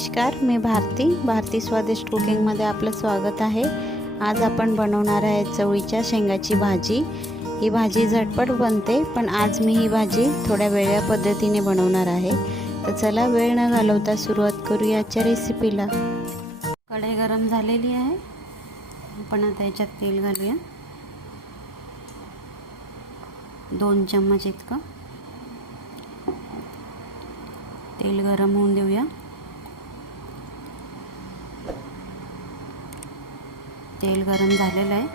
नमस्कार, मी भारती स्वादिष्ट कुकिंगमध्ये आपलं स्वागत आहे। आज आपण बनवणार आहे चवळीच्या शेंगाची भाजी। ही भाजी झटपट बनते, पण आज मी ही भाजी थोड्या वेगळ्या पद्धतीने बनवणार आहे। तर चला वेळ न घालवता सुरुवात करूया आजच्या रेसिपीला। कढई गरम झालेली आहे, आपण आता याच्यात तेल घालूया। 2 चम्मच इतकं तेल गरम होऊन देऊया। तेल गरम झालेलं आहे।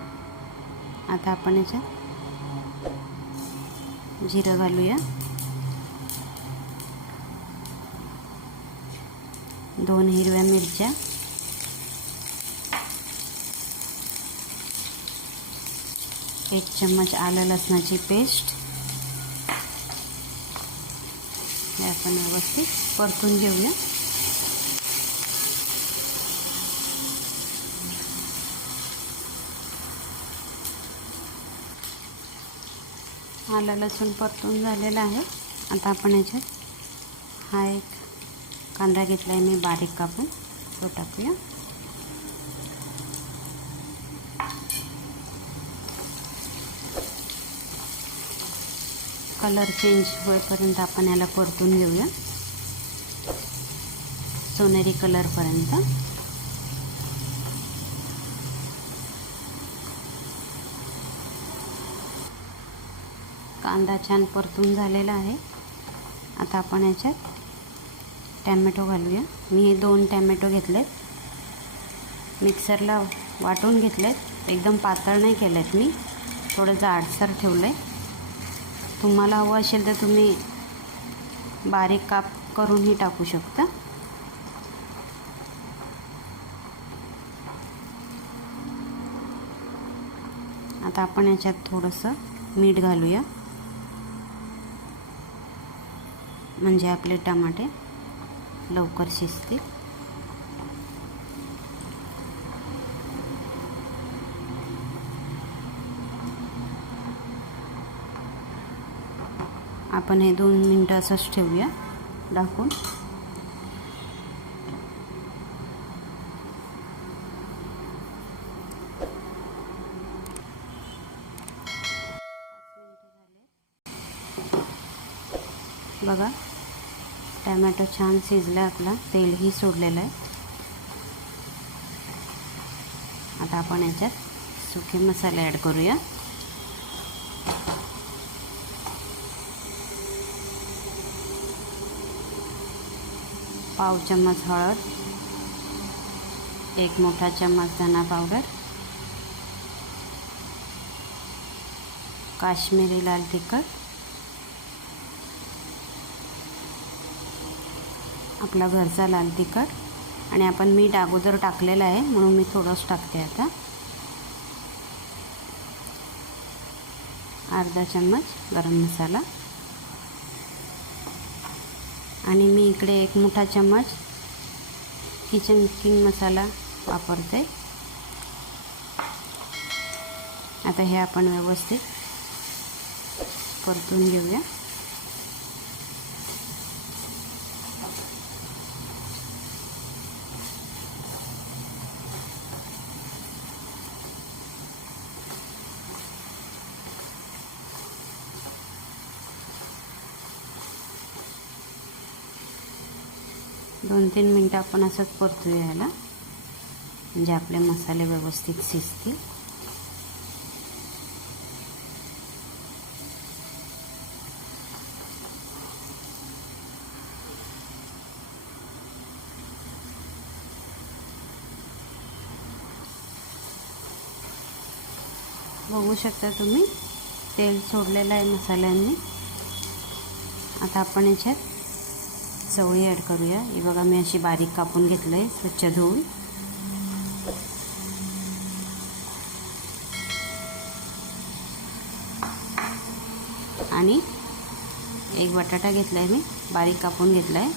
आता आपण याच्यात जिरं घालूया, 2 हिरव्या मिरच्या, 1 चम्मच आलं लसणाची पेस्ट। हे आपण व्यवस्थित परतून घेऊया। आलं लसूण परतून झालेलं आहे। आता आपण याच्यात हा एक कांदा घेतला आहे मी बारीक कापून, तो टाकूया। कलर चेंज होईपर्यंत आपण याला परतून घेऊया, सोनेरी कलरपर्यंत। कांदा छान परतून झालेला आहे। आता आपण याच्यात टॅमॅटो घालूया। मी 2 टॅमॅटो घेतलेत, मिक्सरला वाटून घेतलेत। एकदम पातळ नाही केलेत, मी थोडं जाडसर ठेवलं आहे। तुम्हाला हवं असेल तर तुम्ही बारीक काप करूनही टाकू शकता। आता आपण याच्यात थोडंसं मीठ घालूया, म्हणजे आपले टमाटे लवकर शिजतील। आपण हे 2 मिनिटं असंच ठेवूया ढाकून। बघा, टॅमॅटो छान शिजला, आपला तेलही सोडलेलं आहे। आता आपण याच्यात सुके मसाले ॲड करूया। पाव चम्मच हळद, 1 मोठा चम्मच धना पावडर, काश्मीरी लाल तिखट, आपला घरचा लाल तिखट, आणि आपण मीठ अगोदर टाकलेलं आहे म्हणून मी थोडंच टाकते आता। अर्धा चम्मच गरम मसाला, आणि मी इकडे 1 मोठा चम्मच किचन किंग मसाला वापरते। आता हे आपण व्यवस्थित परतून घेऊया। दोन 3 मिनटं आपण असंच परतूया याला, म्हणजे आपले मसाले व्यवस्थित शिजतील। बघू शकता तुम्ही, तेल सोडलेलं आहे मसाल्यांनी। आता आपण याच्यात चवळी ॲड करूया। हे बघा, मी अशी बारीक कापून घेतलं आहे, स्वच्छ धुवून। आणि 1 बटाटा घेतला आहे, मी बारीक कापून घेतला आहे।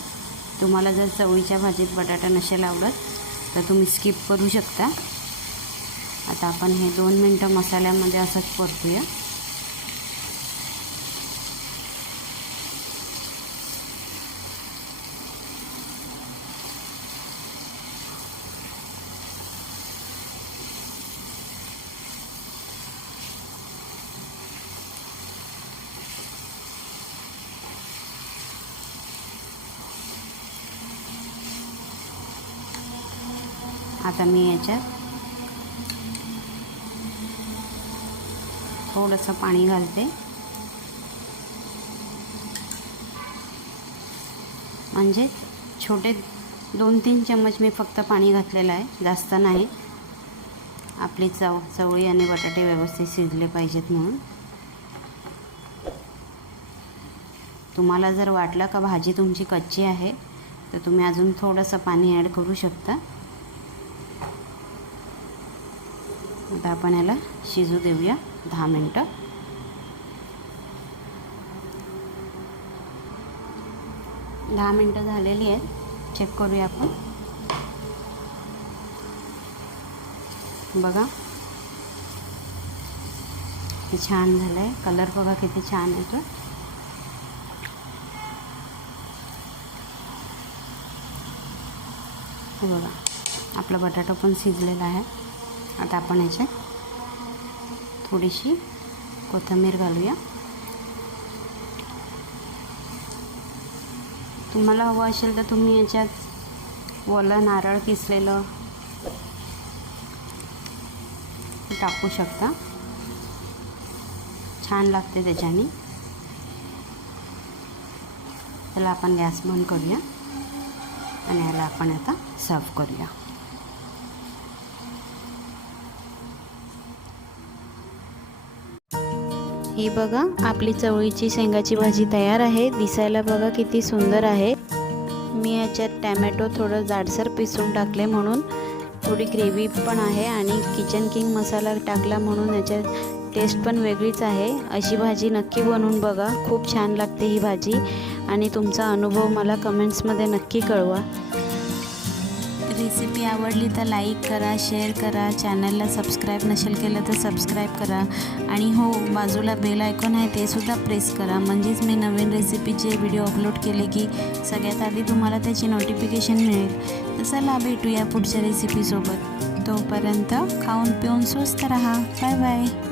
तुम्हाला जर चवळीच्या भाजीत बटाटा नसेल आवडत तर तुम्ही स्किप करू शकता। आता आपण हे 2 मिनिटं मसाल्यामध्ये असंच परतूया। आता मी याच्यात थोडंसं पाणी घालते, म्हणजे छोटे 2-3 चम्मच मी फक्त पाणी घातलेलं आहे, जास्त नाही. आपली चवळी आणि बटाटे व्यवस्थित शिजले पाहिजेत म्हणून. तुम्हाला जर वाटलं का भाजी तुमची कच्ची आहे तर तुम्ही अजून थोडंसं पाणी ॲड करू शकता. आता आपण याला शिजू देऊया 10 मिनटं. 10 मिनटं झालेली आहेत, चेक करूया आपण. बघा किती छान झालं आहे, कलर बघा किती छान येतो. हे बघा आपला बटाटा पण शिजलेला आहे. आता आपण याच्यात थोडीशी कोथिंबीर घालूया. तुम्हाला हवं असेल तर तुम्ही याच्यात ओलं नारळ किसलेलं टाकू शकता, छान लागते त्याच्याने. त्याला आपण गॅस बंद करूया आणि याला आपण आता सर्व करूया. ही बघा आपली चवळीची शेंगाची भाजी तयार आहे. दिसायला बघा किती सुंदर आहे. मी याच्यात टॅमॅटो थोडं जाडसर पिसून टाकले म्हणून थोडी ग्रेव्ही पण आहे आणि किचन किंग मसाला टाकला म्हणून याच्यात टेस्ट पण वेगळीच आहे. अशी भाजी नक्की बनवून बघा, खूप छान लागते ही भाजी. आणि तुमचा अनुभव मला कमेंट्समध्ये नक्की कळवा. रेसिपी आवडली तर लाईक करा, शेअर करा, चॅनलला सबस्क्राईब नसेल केलं तर सबस्क्राईब करा. आणि हो, बाजूला बेल आयकॉन आहे ते सुद्धा प्रेस करा, म्हणजेच मी नवीन रेसिपीचे व्हिडिओ अपलोड केले की सगळ्यात आधी तुम्हाला त्याची नोटिफिकेशन मिळेल. तर चला भेटूया पुढच्या रेसिपीसोबत. तोपर्यंत खाऊन पिऊन स्वस्त राहा. Bye bye.